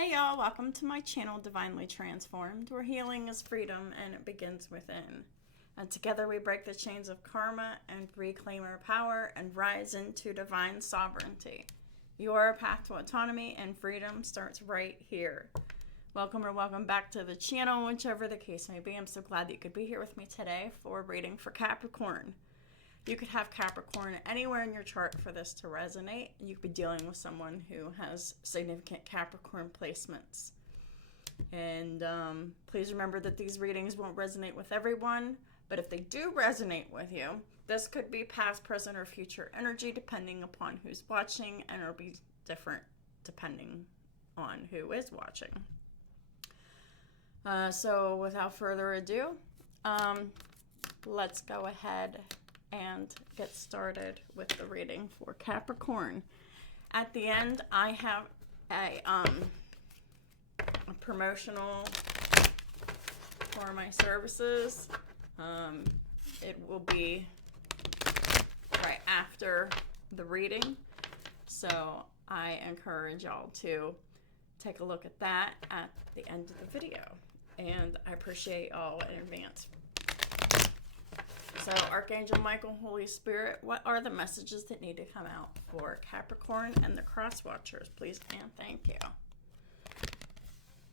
Hey y'all, welcome to my channel, Divinely Transformed, where healing is freedom and it begins within. And together we break the chains of karma and reclaim our power and rise into divine sovereignty. Your path to autonomy and freedom starts right here. Welcome or welcome back to the channel, whichever the case may be. I'm so glad that you could be here with me today for a reading for Capricorn. You could have Capricorn anywhere in your chart for this to resonate. You could be dealing with someone who has significant Capricorn placements. And please remember that these readings won't resonate with everyone, but if they do resonate with you, this could be past, present, or future energy depending upon who's watching, and it'll be different depending on who is watching. So without further ado, let's go ahead and get started with the reading for Capricorn. At the end, I have a promotional for my services. It will be right after the reading, so I encourage y'all to take a look at that at the end of the video, and I appreciate y'all in advance. So, Archangel Michael, Holy Spirit, what are the messages that need to come out for Capricorn and the cross watchers, please and thank you.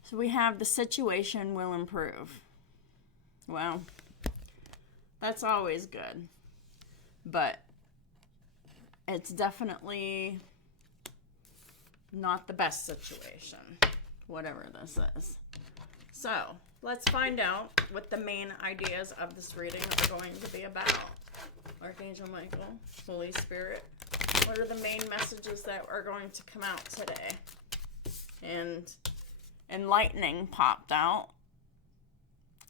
So we have the situation will improve. Well, that's always good, but it's definitely not the best situation, whatever this is. So, let's find out what the main ideas of this reading are going to be about. Archangel Michael, Holy Spirit, what are the main messages that are going to come out today? And enlightening popped out.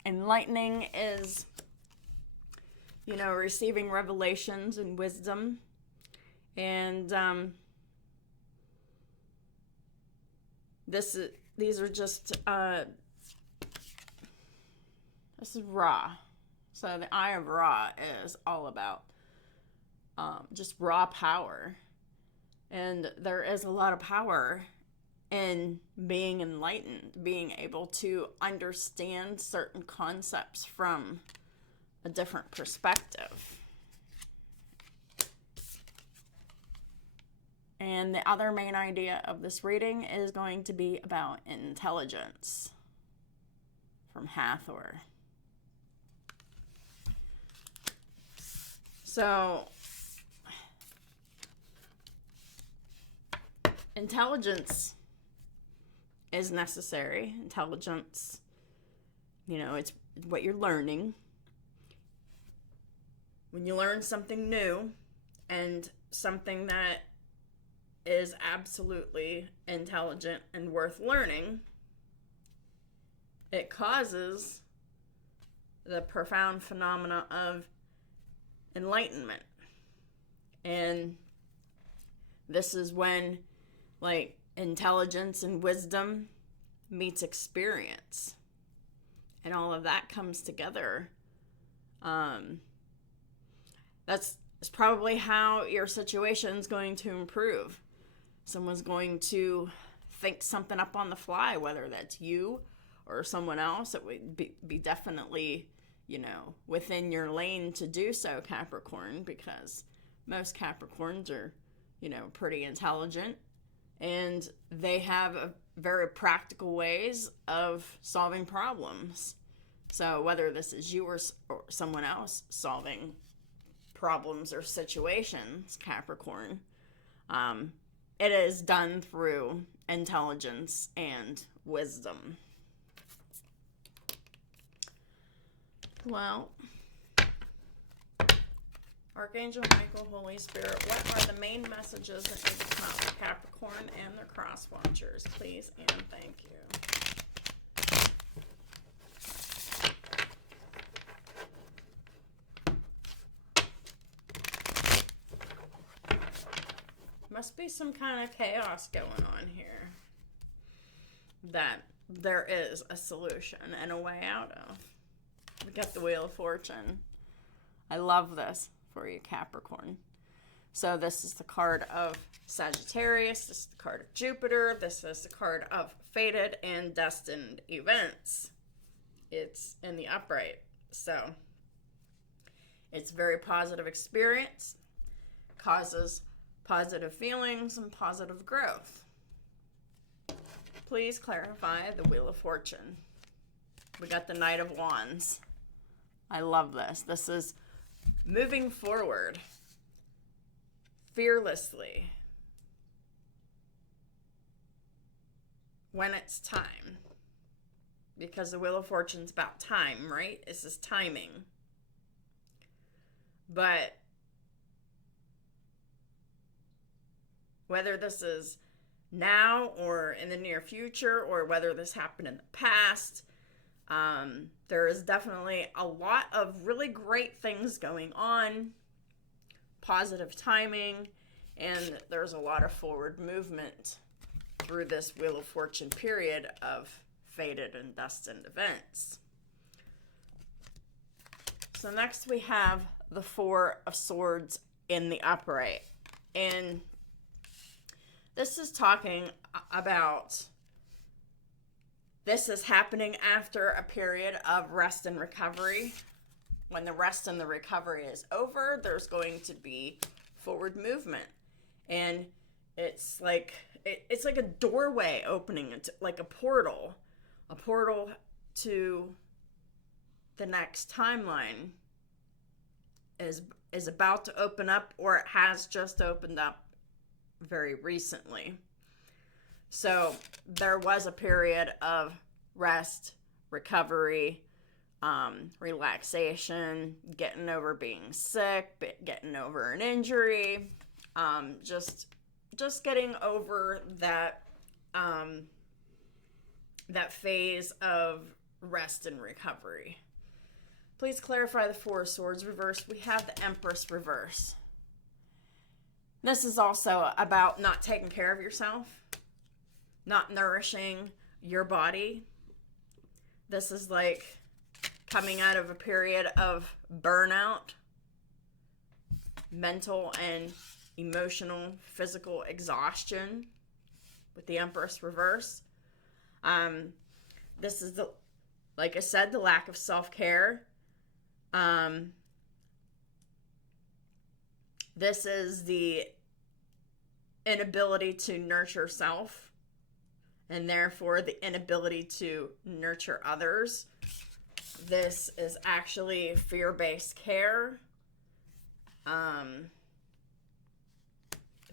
Enlightening is, receiving revelations and wisdom. And these are just this is Ra. So the Eye of Ra is all about just raw power. And there is a lot of power in being enlightened, being able to understand certain concepts from a different perspective. And the other main idea of this reading is going to be about intelligence from Hathor. So, intelligence is necessary. Intelligence, it's what you're learning. When you learn something new and something that is absolutely intelligent and worth learning, it causes the profound phenomena of enlightenment. And this is when intelligence and wisdom meets experience, and all of that comes together. That's probably how your situation's going to improve. Someone's going to think something up on the fly, whether that's you or someone else. It would be definitely within your lane to do so, Capricorn, because most Capricorns are, pretty intelligent, and they have very practical ways of solving problems. So whether this is you or someone else solving problems or situations, Capricorn, it is done through intelligence and wisdom. Well, Archangel Michael, Holy Spirit, what are the main messages that need to come out for Capricorn and their cross watchers, please and thank you. Must be some kind of chaos going on here that there is a solution and a way out of. We got the Wheel of Fortune. I love this for you, Capricorn. So this is the card of Sagittarius, this is the card of Jupiter, this is the card of fated and destined events. It's in the upright. So it's a very positive experience, causes positive feelings and positive growth. Please clarify the Wheel of Fortune. We got the Knight of Wands. I love this. This is moving forward fearlessly when it's time. Because the Wheel of Fortune's about time, right? This is timing. But whether this is now or in the near future, or whether this happened in the past, there is definitely a lot of really great things going on, positive timing, and there's a lot of forward movement through this Wheel of Fortune period of fated and destined events. So next we have the Four of Swords in the upright. And this is talking about, this is happening after a period of rest and recovery. When the rest and the recovery is over, there's going to be forward movement. And it's like a doorway opening, it's like a portal to the next timeline is about to open up, or it has just opened up very recently. So there was a period of rest, recovery, relaxation, getting over being sick, getting over an injury, just getting over that that phase of rest and recovery. Please clarify the Four of Swords reverse. We have the Empress reverse. This is also about not taking care of yourself, not nourishing your body. This is like coming out of a period of burnout, mental and emotional, physical exhaustion with the Empress reverse. This is like I said, the lack of self-care. This is the inability to nurture self, and therefore the inability to nurture others. This is actually fear-based care.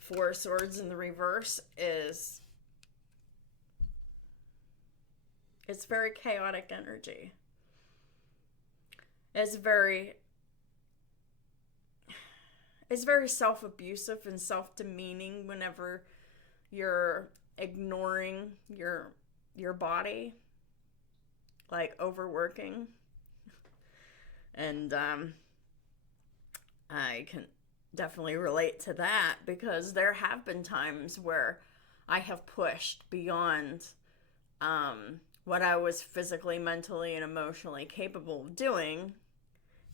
Four of Swords in the reverse is, it's very chaotic energy. It's very self-abusive and self-demeaning whenever you're ignoring your body, like overworking. And I can definitely relate to that, because there have been times where I have pushed beyond what I was physically, mentally, and emotionally capable of doing,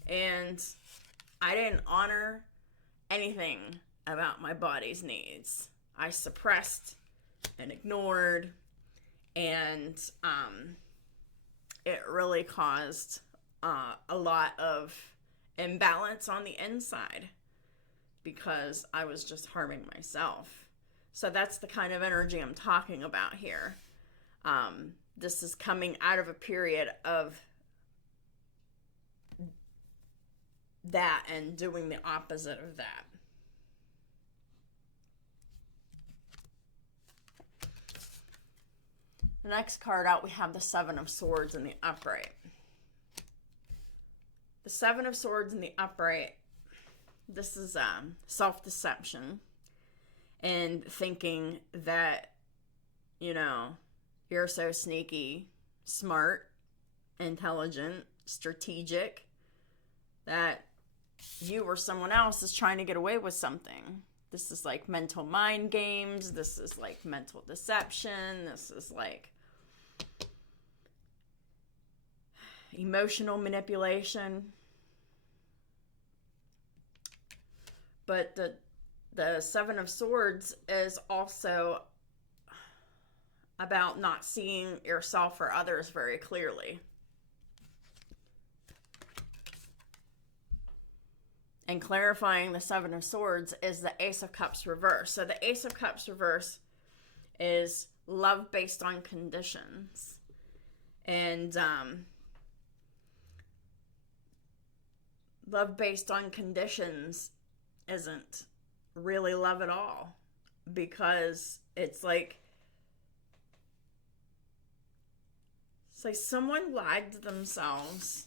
and I didn't honor anything about my body's needs. I suppressed and ignored, and it really caused a lot of imbalance on the inside, because I was just harming myself. So that's the kind of energy I'm talking about here. This is coming out of a period of that and doing the opposite of that. The next card out, we have the Seven of Swords in the upright. The Seven of Swords in the upright, this is self-deception and thinking that, you know, you're so sneaky, smart, intelligent, strategic, that you or someone else is trying to get away with something. This is like mental mind games. This is like mental deception. This is like emotional manipulation. But the Seven of Swords is also about not seeing yourself or others very clearly. And clarifying the Seven of Swords is the Ace of Cups reverse. So the Ace of Cups reverse is love based on conditions. And love based on conditions isn't really love at all, because it's like someone lied to themselves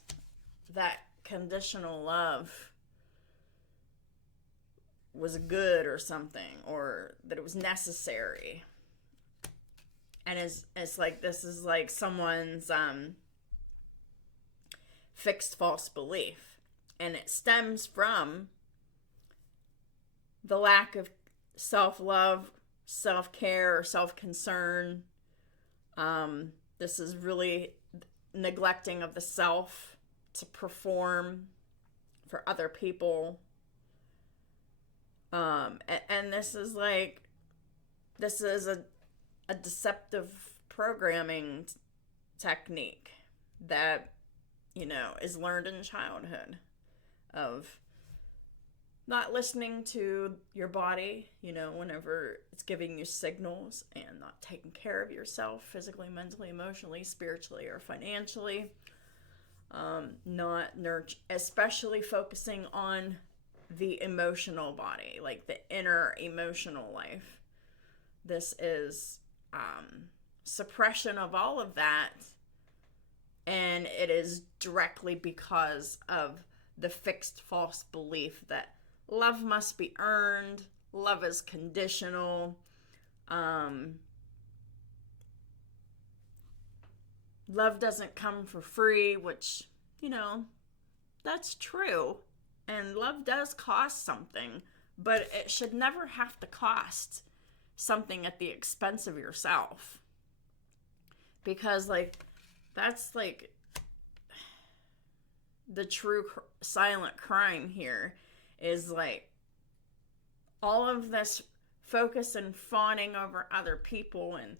that conditional love was good or something, or that it was necessary. And it's like, this is like someone's fixed false belief. And it stems from the lack of self-love, self-care, or self-concern. This is really neglecting of the self to perform for other people. And this is a deceptive programming technique that, is learned in childhood, of not listening to your body, whenever it's giving you signals, and not taking care of yourself physically, mentally, emotionally, spiritually, or financially. Not nurture, especially focusing on the emotional body, like the inner emotional life. This is suppression of all of that, and it is directly because of the fixed false belief that love must be earned, love is conditional, love doesn't come for free, which, that's true, and love does cost something, but it should never have to cost something at the expense of yourself, because that's the true silent crime here, is all of this focus and fawning over other people and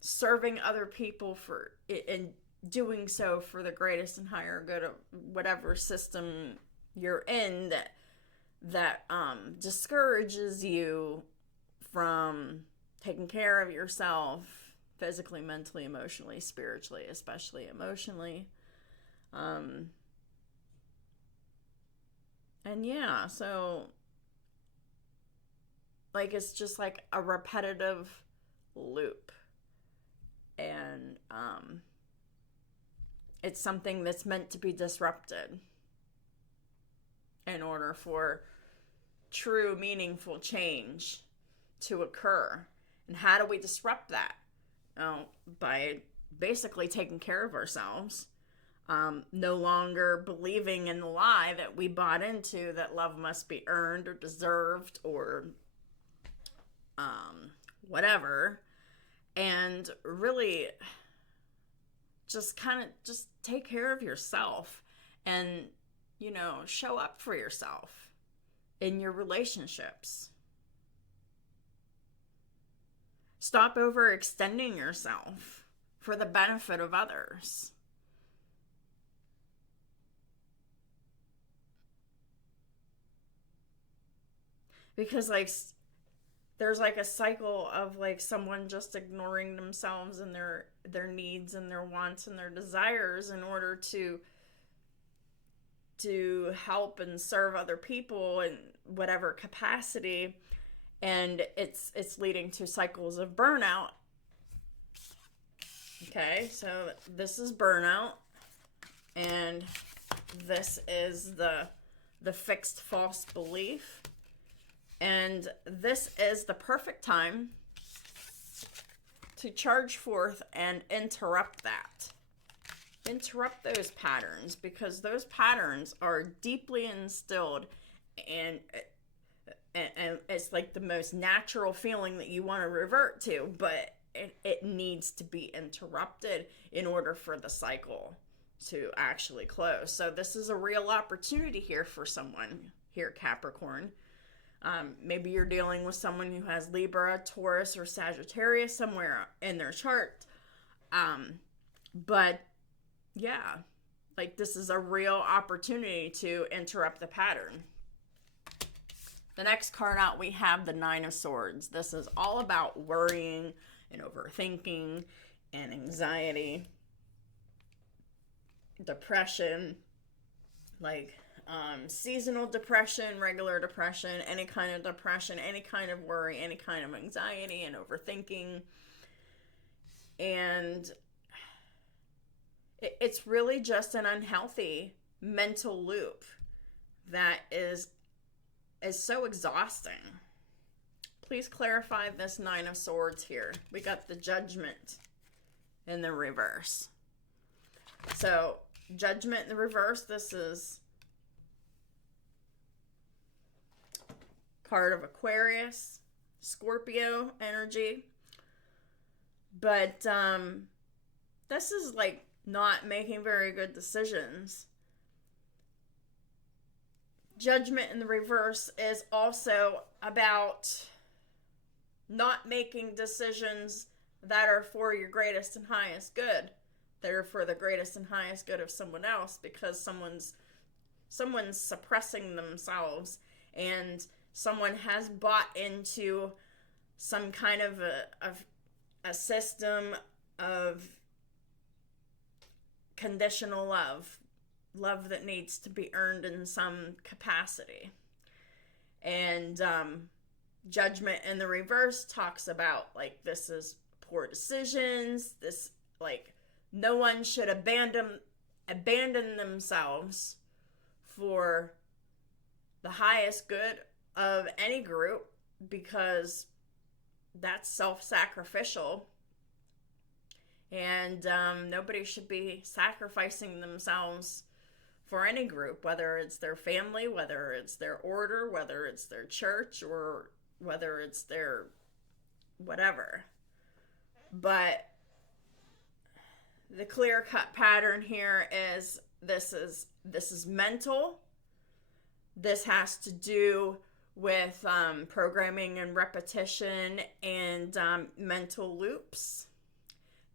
serving other people for it, and doing so for the greatest and higher good of whatever system you're in, that discourages you from taking care of yourself physically, mentally, emotionally, spiritually, especially emotionally. And yeah, so it's just a repetitive loop, and it's something that's meant to be disrupted in order for true meaningful change to occur. And how do we disrupt that? By basically taking care of ourselves, no longer believing in the lie that we bought into, that love must be earned or deserved or whatever, and really just take care of yourself, and show up for yourself in your relationships. Stop overextending yourself for the benefit of others. Because there's a cycle of someone just ignoring themselves and their needs and their wants and their desires in order to help and serve other people in whatever capacity, and it's leading to cycles of burnout. Okay, so this is burnout, and this is the fixed false belief. And this is the perfect time to charge forth and interrupt that. Interrupt those patterns, because those patterns are deeply instilled, and it's the most natural feeling that you want to revert to, but it needs to be interrupted in order for the cycle to actually close. So this is a real opportunity here for someone here, Capricorn. Maybe you're dealing with someone who has Libra, Taurus, or Sagittarius somewhere in their chart. But yeah, like this is a real opportunity to interrupt the pattern. The next card out, we have the Nine of Swords. This is all about worrying and overthinking and anxiety, depression, like seasonal depression, regular depression, any kind of depression, any kind of worry, any kind of anxiety and overthinking. And it's really just an unhealthy mental loop that is so exhausting. Please clarify this Nine of Swords here. We got the Judgment in the reverse. So, Judgment in the reverse, this is card of Aquarius, Scorpio energy. But this is like not making very good decisions. Judgment in the reverse is also about not making decisions that are for your greatest and highest good. That are for the greatest and highest good of someone else, because someone's suppressing themselves, and someone has bought into some kind of a system of conditional love that needs to be earned in some capacity. And Judgment in the reverse talks about, like, this is poor decisions, this, like, no one should abandon themselves for the highest good of any group, because that's self-sacrificial. And nobody should be sacrificing themselves for any group, whether it's their family, whether it's their order, whether it's their church, or whether it's their whatever. But the clear-cut pattern here is this is mental. This has to do with programming and repetition and mental loops.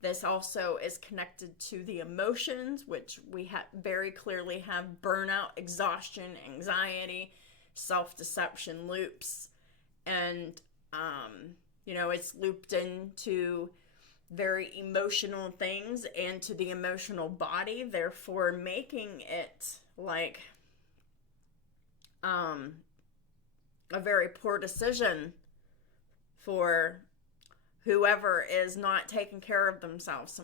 This also is connected to the emotions, which we very clearly have burnout, exhaustion, anxiety, self-deception loops. And, it's looped into very emotional things and to the emotional body, therefore making it like a very poor decision for whoever is not taking care of themselves,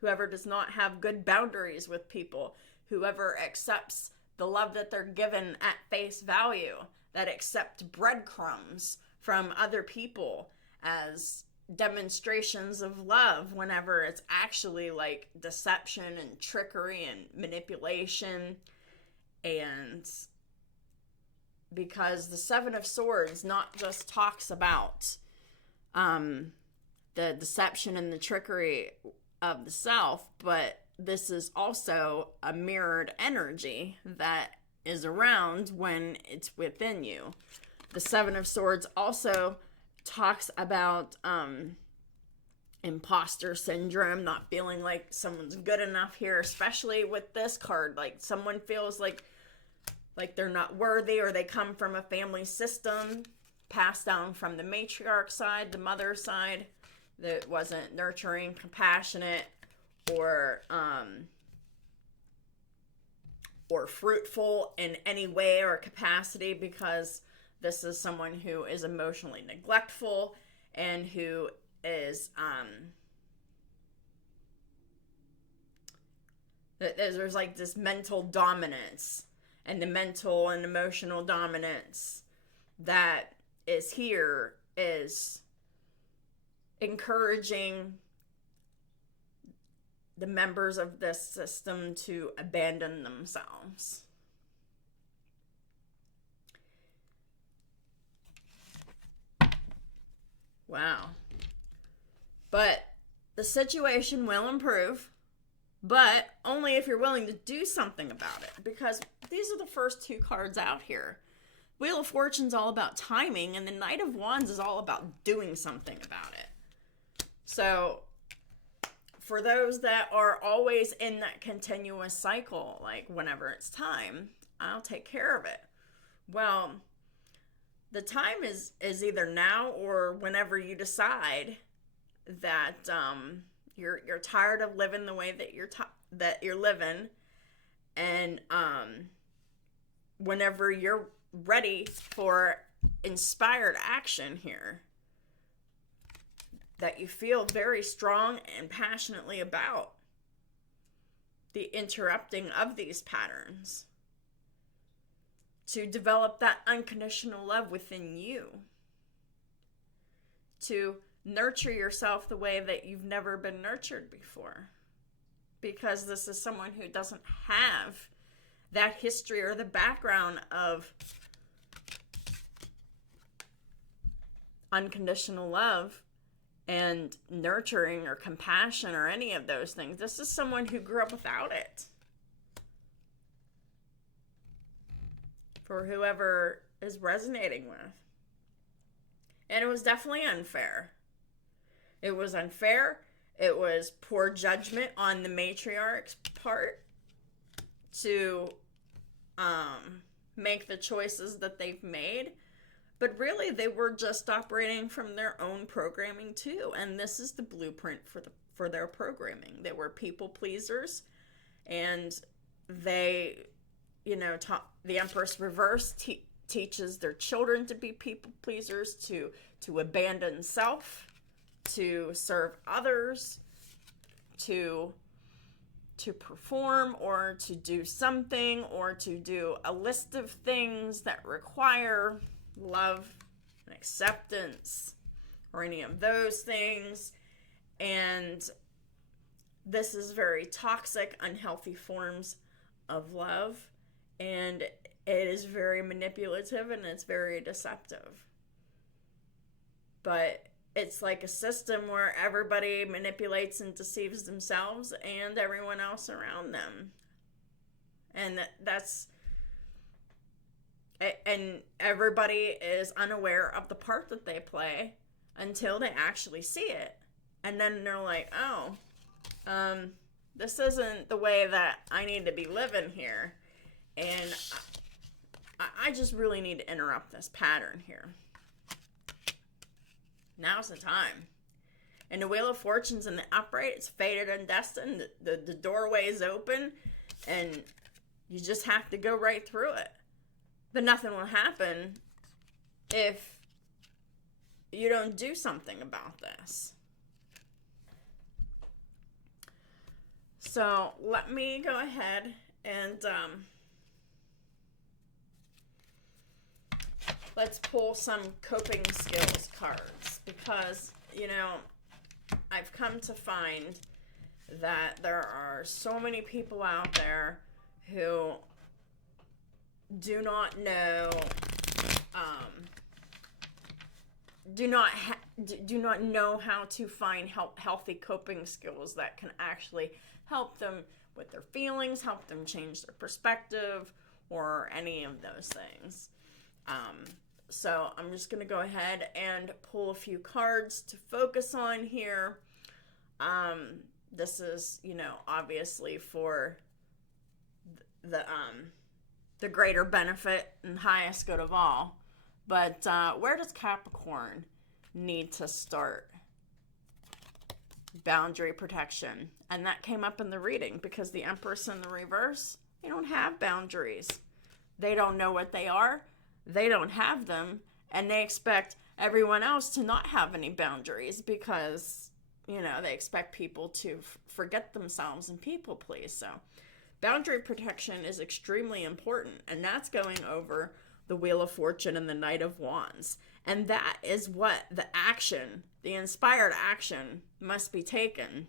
whoever does not have good boundaries with people, whoever accepts the love that they're given at face value, that accept breadcrumbs from other people as demonstrations of love, whenever it's actually like deception and trickery and manipulation. And because the Seven of Swords not just talks about the deception and the trickery of the self, but this is also a mirrored energy that is around when it's within you. The Seven of Swords also talks about imposter syndrome, not feeling like someone's good enough here, especially with this card. Like someone feels like they're not worthy, or they come from a family system passed down from the matriarch side, the mother side, that wasn't nurturing, compassionate, or fruitful in any way or capacity, because this is someone who is emotionally neglectful and who is there's like this mental dominance, and the mental and emotional dominance that is here is encouraging the members of this system to abandon themselves. Wow. But the situation will improve, but only if you're willing to do something about it, because these are the first two cards out here. Wheel of Fortune's all about timing, and the Knight of Wands is all about doing something about it. So for those that are always in that continuous cycle, like whenever it's time, I'll take care of it. Well, the time is either now or whenever you decide that you're tired of living the way that you're living, and whenever you're ready for inspired action here that you feel very strong and passionately about, the interrupting of these patterns to develop that unconditional love within you, to nurture yourself the way that you've never been nurtured before, because this is someone who doesn't have that history or the background of unconditional love and nurturing or compassion or any of those things. This is someone who grew up without it. For whoever is resonating with. And it was definitely unfair. It was unfair. It was poor judgment on the matriarch's part to make the choices that they've made. But really, they were just operating from their own programming too. And this is the blueprint for their programming. They were people pleasers, and they, the Empress Reverse teaches their children to be people pleasers, to abandon self, to serve others, to perform or to do something or to do a list of things that require love and acceptance or any of those things. And this is very toxic, unhealthy forms of love, and it is very manipulative and it's very deceptive. But it's like a system where everybody manipulates and deceives themselves and everyone else around them. And and everybody is unaware of the part that they play until they actually see it. And then they're like, oh, this isn't the way that I need to be living here. And I just really need to interrupt this pattern here. Now's the time. And the Wheel of Fortune's in the upright. It's fated and destined. The doorway is open. And you just have to go right through it. But nothing will happen if you don't do something about this. So let me go ahead and let's pull some coping skills cards, because, I've come to find that there are so many people out there who do not know, do not know how to find healthy coping skills that can actually help them with their feelings, help them change their perspective, or any of those things. So I'm just going to go ahead and pull a few cards to focus on here. This is, obviously for the greater benefit and highest good of all. But where does Capricorn need to start? Boundary protection. And that came up in the reading because the Empress in the reverse, they don't have boundaries. They don't know what they are. They don't have them. And they expect everyone else to not have any boundaries because, they expect people to forget themselves and people please. So boundary protection is extremely important. And that's going over the Wheel of Fortune and the Knight of Wands. And that is what the inspired action must be taken.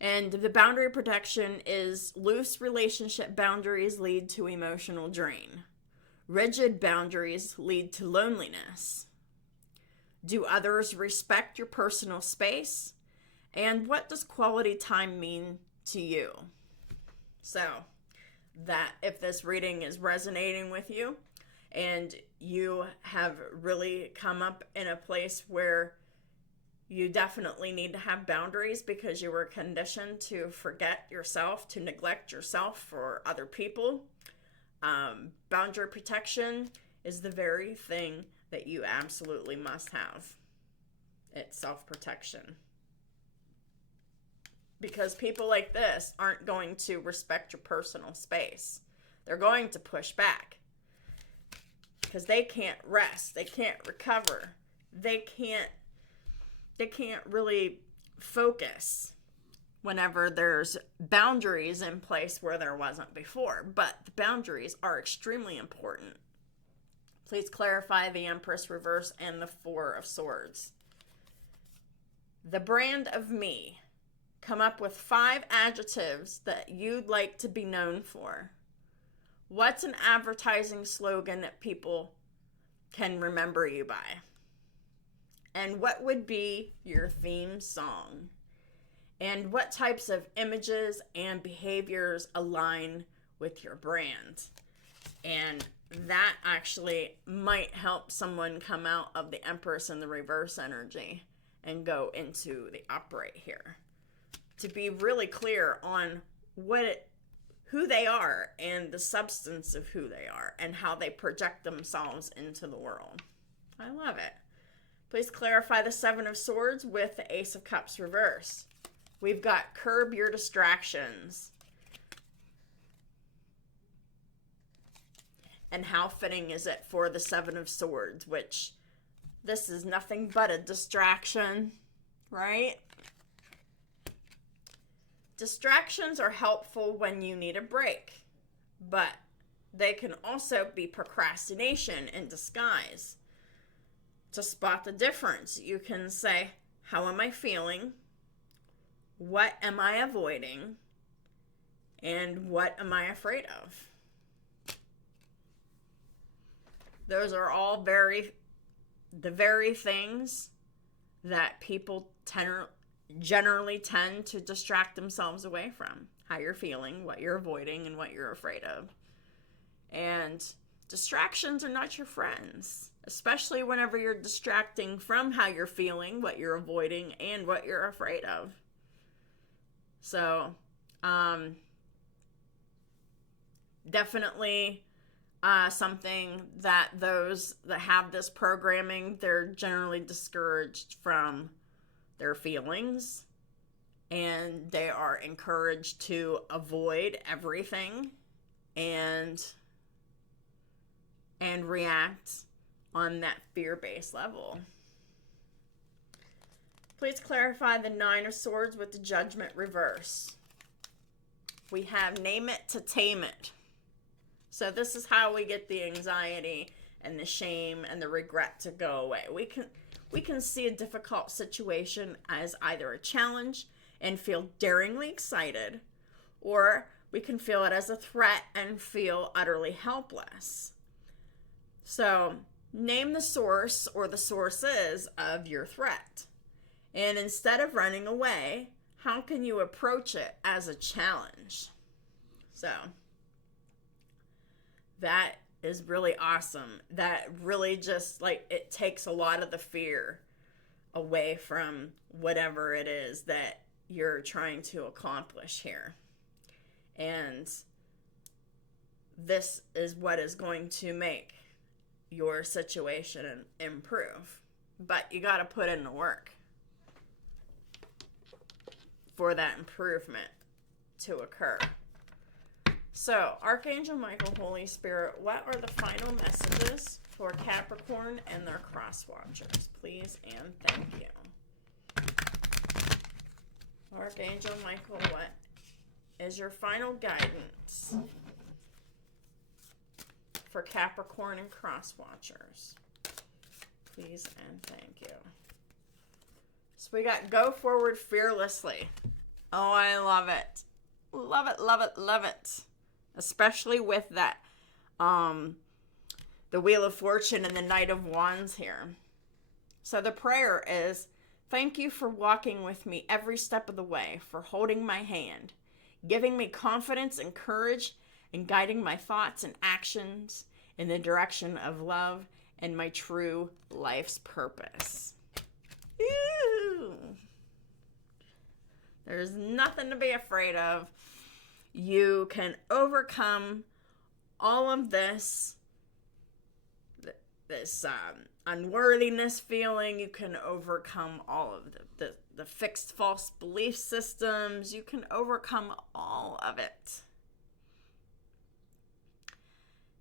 And the boundary protection is loose relationship boundaries lead to emotional drain. Rigid boundaries lead to loneliness. Do others respect your personal space? And what does quality time mean to you? So, that if this reading is resonating with you and you have really come up in a place where you definitely need to have boundaries because you were conditioned to forget yourself, to neglect yourself for other people. Boundary protection is the very thing that you absolutely must have. It's self-protection. Because people like this aren't going to respect your personal space. They're going to push back. Because they can't rest. They can't recover. They can't really focus whenever there's boundaries in place where there wasn't before. But the boundaries are extremely important. Please clarify the Empress reverse and the Four of Swords. The brand of me. Come up with 5 adjectives that you'd like to be known for. What's an advertising slogan that people can remember you by? And what would be your theme song? And what types of images and behaviors align with your brand? And that actually might help someone come out of the Empress and the reverse energy and go into the upright here. To be really clear on who they are and the substance of who they are and how they project themselves into the world. I love it. Please clarify the Seven of Swords with the Ace of Cups reverse. We've got curb your distractions. And how fitting is it for the Seven of Swords, which this is nothing but a distraction, right? Distractions are helpful when you need a break, but they can also be procrastination in disguise. To spot the difference, you can say, how am I feeling? What am I avoiding? And what am I afraid of? Those are all the very things that people generally tend to distract themselves away from. How you're feeling, what you're avoiding, and what you're afraid of. And distractions are not your friends, especially whenever you're distracting from how you're feeling, what you're avoiding, and what you're afraid of. So, definitely something that those that have this programming, they're generally discouraged from their feelings, and they are encouraged to avoid everything and react on that fear-based level. Please clarify the Nine of Swords with the Judgment reverse. We have name it to tame it. So this is how we get the anxiety and the shame and the regret to go away. We can see a difficult situation as either a challenge and feel daringly excited, or we can feel it as a threat and feel utterly helpless. So name the source or the sources of your threat. And instead of running away, how can you approach it as a challenge? So that is really awesome. That really just it takes a lot of the fear away from whatever it is that you're trying to accomplish here. And this is what is going to make your situation improve. But you got to put in the work for that improvement to occur. So, Archangel Michael, Holy Spirit, what are the final messages for Capricorn and their cross watchers? Please and thank you. Archangel Michael, what is your final guidance for Capricorn and cross watchers? Please and thank you. So we got go forward fearlessly. Oh, I love it. Love it, love it, love it. Especially with that, the Wheel of Fortune and the Knight of Wands here. So the prayer is, thank you for walking with me every step of the way, for holding my hand, giving me confidence and courage, and guiding my thoughts and actions in the direction of love and my true life's purpose. Ew. There's nothing to be afraid of. You can overcome all of this unworthiness feeling. You can overcome all of the fixed false belief systems. You can overcome all of it.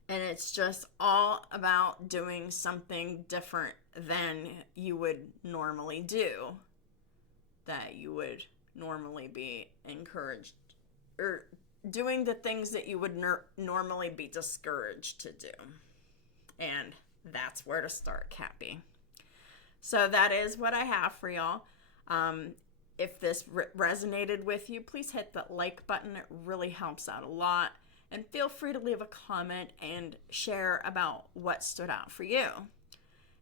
And it's just all about doing something different than you would normally do, that you would normally be encouraged, or doing the things that you would normally be discouraged to do. And that's where to start, Cappy. So that is what I have for y'all. If this resonated with you, please hit the like button. It really helps out a lot. And feel free to leave a comment and share about what stood out for you.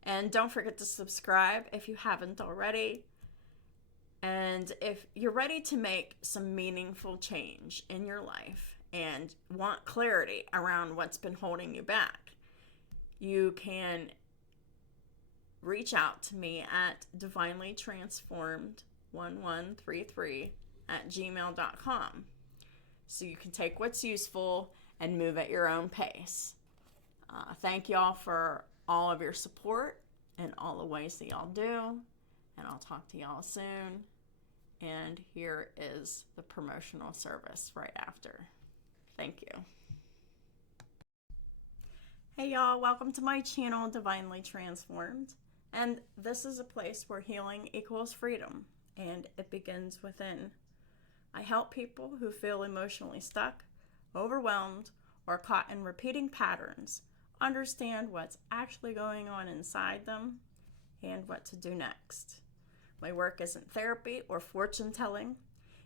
And don't forget to subscribe if you haven't already. And if you're ready to make some meaningful change in your life and want clarity around what's been holding you back, you can reach out to me at divinelytransformed1133@gmail.com. So you can take what's useful and move at your own pace. Thank y'all for all of your support and all the ways that y'all do. And I'll talk to y'all soon. And here is the promotional service right after. Thank you. Hey y'all, welcome to my channel, Divinely Transformed. And this is a place where healing equals freedom, and it begins within. I help people who feel emotionally stuck, overwhelmed, or caught in repeating patterns understand what's actually going on inside them and what to do next. My work isn't therapy or fortune telling.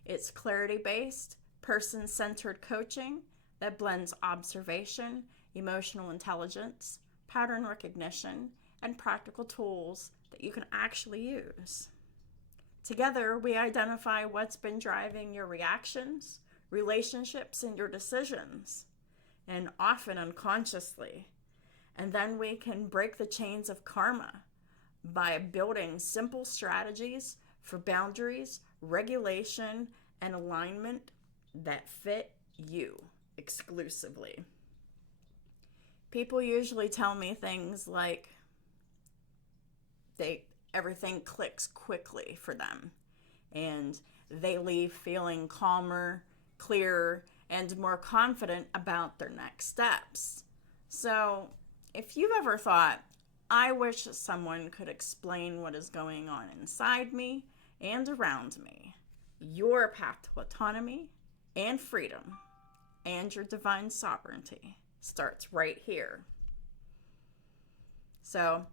It's clarity-based, person-centered coaching that blends observation, emotional intelligence, pattern recognition, and practical tools that you can actually use. Together, we identify what's been driving your reactions, relationships, and your decisions, and often unconsciously. And then we can break the chains of karma by building simple strategies for boundaries, regulation, and alignment that fit you exclusively. People usually tell me things like everything clicks quickly for them, and they leave feeling calmer, clearer, and more confident about their next steps. So if you've ever thought, I wish someone could explain what is going on inside me and around me, your path to autonomy and freedom and your divine sovereignty starts right here. So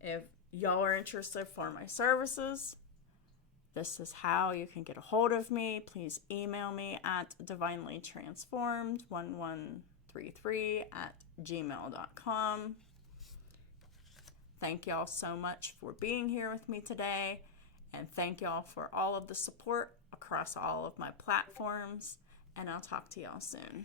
if y'all are interested for my services, this is how you can get a hold of me. Please email me at divinelytransformed1133@gmail.com. Thank y'all so much for being here with me today, and thank y'all for all of the support across all of my platforms, and I'll talk to y'all soon.